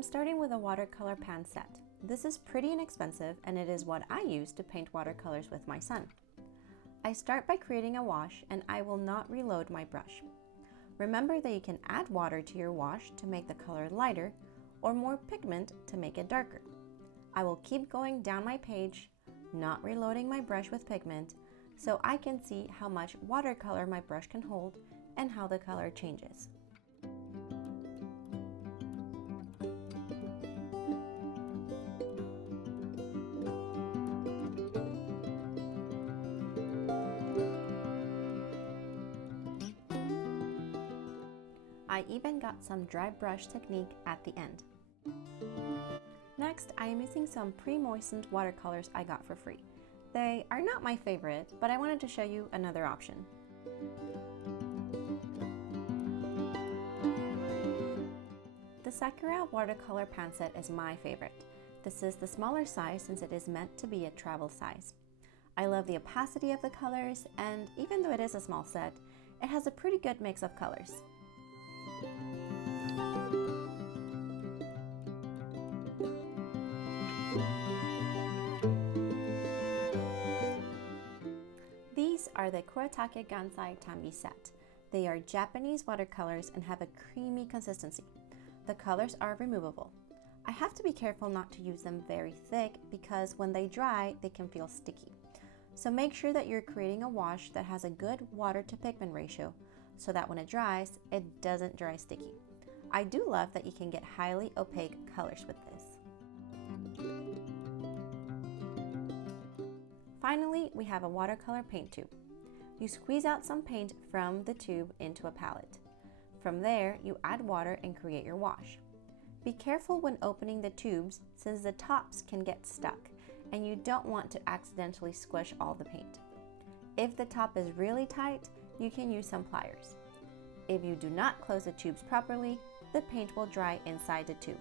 I'm starting with a watercolor pan set. This is pretty inexpensive and it is what I use to paint watercolors with my son. I start by creating a wash and I will not reload my brush. Remember that you can add water to your wash to make the color lighter or more pigment to make it darker. I will keep going down my page, not reloading my brush with pigment, so I can see how much watercolor my brush can hold and how the color changes. I even got some dry brush technique at the end. Next, I am using some pre-moistened watercolors I got for free. They are not my favorite, but I wanted to show you another option. The Sakura watercolor pan set is my favorite. This is the smaller size since it is meant to be a travel size. I love the opacity of the colors, and even though it is a small set, it has a pretty good mix of colors. These are the Kuretake Gansai Tambi set. They are Japanese watercolors and have a creamy consistency. The colors are removable. I have to be careful not to use them very thick because when they dry, they can feel sticky. So make sure that you're creating a wash that has a good water to pigment ratio so that when it dries, it doesn't dry sticky. I do love that you can get highly opaque colors with this. Finally, we have a watercolor paint tube. You squeeze out some paint from the tube into a palette. From there, you add water and create your wash. Be careful when opening the tubes since the tops can get stuck and you don't want to accidentally squish all the paint. If the top is really tight, you can use some pliers. If you do not close the tubes properly, the paint will dry inside the tube.